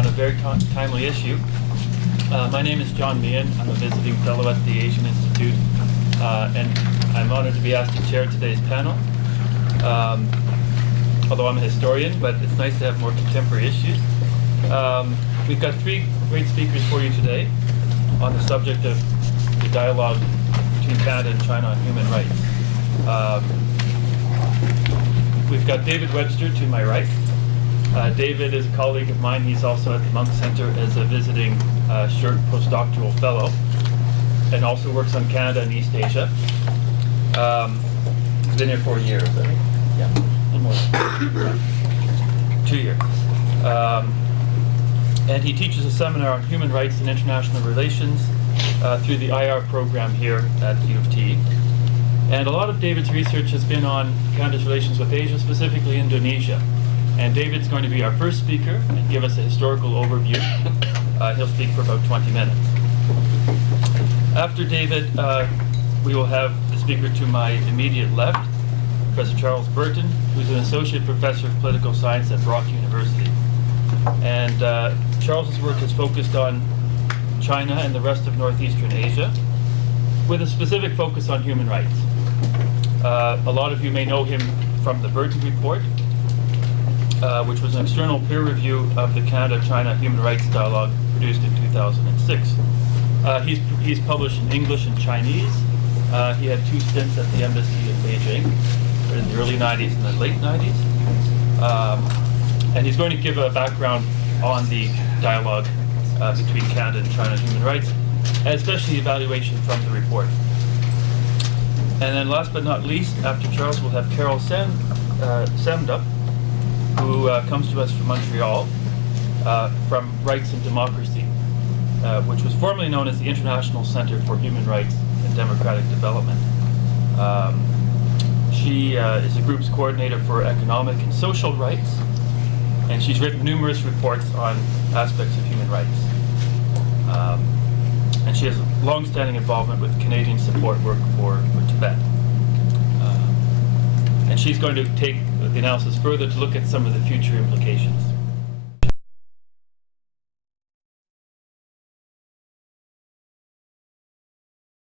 on a very timely issue. My name is John Meehan. I'm a visiting fellow at the Asian Institute, and I'm honored to be asked to chair today's panel. Although I'm a historian, but it's nice to have more contemporary issues. We've got three great speakers for you today on the subject of the dialogue between Canada and China on human rights. We've got David Webster to my right. David is a colleague of mine. He's also at the Munk Center as a visiting SSHRC postdoctoral fellow, and also works on Canada and East Asia. He's been here 4 years, I think. Yeah, more. 2 years. And he teaches a seminar on human rights and international relations through the IR program here at U of T. And a lot of David's research has been on Canada's relations with Asia, specifically Indonesia. And David's going to be our first speaker and give us a historical overview. He'll speak for about 20 minutes. After David, we will have the speaker to my immediate left, Professor Charles Burton, who's an associate professor of political science at Brock University. And Charles's work is focused on China and the rest of Northeastern Asia, with a specific focus on human rights. A lot of you may know him from the Burton Report, which was an external peer review of the Canada-China Human Rights Dialogue produced in 2006. He's published in English and Chinese. He had 2 stints at the embassy in Beijing in the early 90s and the late 90s. And he's going to give a background on the dialogue between Canada and China on human rights, and especially evaluation from the report. And then last but not least, after Charles, we'll have Carol Samdup, who comes to us from Montreal, from Rights and Democracy, which was formerly known as the International Center for Human Rights and Democratic Development. She is the group's coordinator for economic and social rights, and she's written numerous reports on aspects of human rights. And she has long-standing involvement with Canadian support work for Tibet. And she's going to take the analysis further to look at some of the future implications.